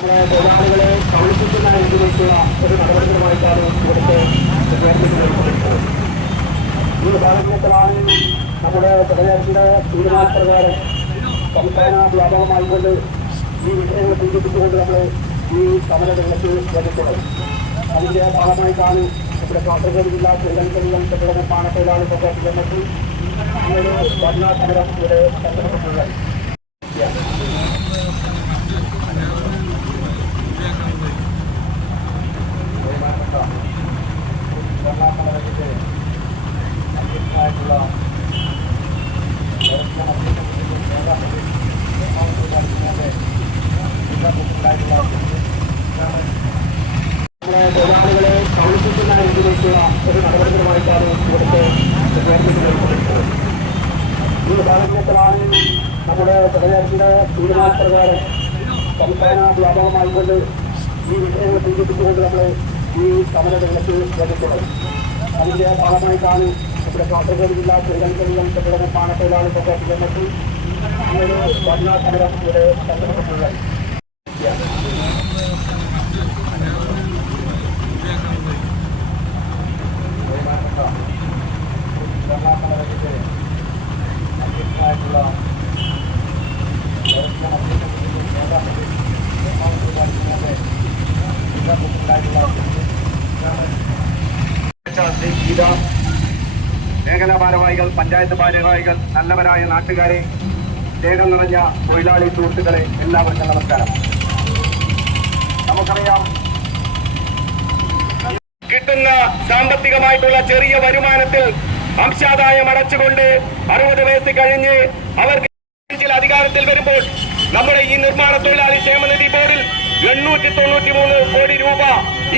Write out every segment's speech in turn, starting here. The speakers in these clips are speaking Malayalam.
തൊഴിലാളികളെ സംരക്ഷിക്കുന്ന രീതിയിലേക്ക് ഒരു നടപടികളുമായിട്ടാണ് ഇവിടുത്തെ ഈ വിഭാഗത്തിലാണ് നമ്മുടെ തെരഞ്ഞെടുപ്പിന്റെ തീരുമാനപ്രകാരം സംസ്ഥാന വ്യാപകമായിക്കൊണ്ട് ഈ വിഷയങ്ങൾ സൂചിപ്പിച്ചുകൊണ്ട് നമ്മൾ ഈ സമര രംഗത്ത് വന്നിട്ടുള്ളത്. അതിന്റെ ഭാഗമായിട്ടാണ് ഇവിടെ കാസർഗോഡ് ജില്ലാ തൊഴിലാളികളും തൊഴിലാളി പാണത്തൊഴിലാളി സൊസൈറ്റി രംഗത്ത് ഭരണ സമരം ഇവിടെ സംഘടിപ്പിക്കുന്നത് രീതിയിലേക്കുള്ള ഒരു നടപടികളുമായിട്ടാണ് ഇവിടുത്തെ ഈ സാഹചര്യത്തിലാണ് നമ്മുടെ തെരഞ്ഞെടുപ്പിന്റെ തീരുമാനപ്രകാരം സംസ്ഥാന വ്യാപകമായിക്കൊണ്ട് ഈ വിഷയങ്ങൾ സൂചിപ്പിച്ചുകൊണ്ട് നമ്മൾ ഈ സമരരംഗത്ത് വന്നിട്ടുള്ളത് അതിന്റെ ഭാഗമായിട്ടാണ് ഇവിടെ കാസർഗോഡ് ജില്ലാ കെട്ടിട നിർമ്മാണ തൊഴിലാളി സൊസൈറ്റി കമ്മിറ്റി ഇങ്ങനൊരു ധർണാ സമരം മേഖലാ ഭാരവാഹികൾ പഞ്ചായത്ത് ഭാരവാഹികൾ നല്ലവരായ നാട്ടുകാരെ സ്നേഹം നിറഞ്ഞ തൊഴിലാളി സുഹൃത്തുക്കളെ എല്ലാവർക്കും നമസ്കാരം. നമുക്കറിയാം കിട്ടുന്ന സാമ്പത്തികമായിട്ടുള്ള ചെറിയ വരുമാനത്തിൽ അംശാദായം അടച്ചുകൊണ്ട് അറുപത് വയസ്സ് കഴിഞ്ഞ് അവർക്ക് അധികാരത്തിൽ വരുമ്പോൾ നമ്മുടെ ഈ നിർമ്മാണ തൊഴിലാളി ക്ഷേമനിധി ബോർഡിൽ എണ്ണൂറ്റി തൊണ്ണൂറ്റി മൂന്ന് കോടി രൂപ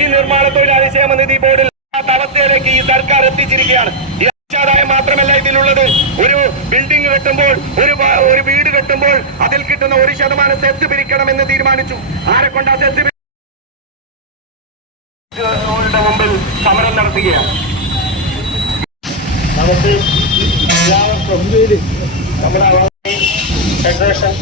ഈ നിർമ്മാണ തൊഴിലാളി ക്ഷേമനിധി ബോർഡിൽ അവസ്ഥയിലേക്ക് ഈ സർക്കാർ എത്തിച്ചിരിക്കുകയാണ്. അംശാദായം മാത്രമല്ല ഇതിലുള്ളത്. ഒരു ബിൽഡിംഗ് കെട്ടുമ്പോൾ ഒരു ഒരു വീട് കെട്ടുമ്പോൾ അതിൽ കിട്ടുന്ന ഒരു ശതമാനം സെസ് പിരിക്കണമെന്ന് തീരുമാനിച്ചു. ആരെ കൊണ്ടാ സെസ് പിരി- യുടെ മുമ്പിൽ സമരം നടത്തുകയാണ്. നമുക്ക് എല്ലാവർക്കും നമ്മുടെ ഫെഡറേഷൻ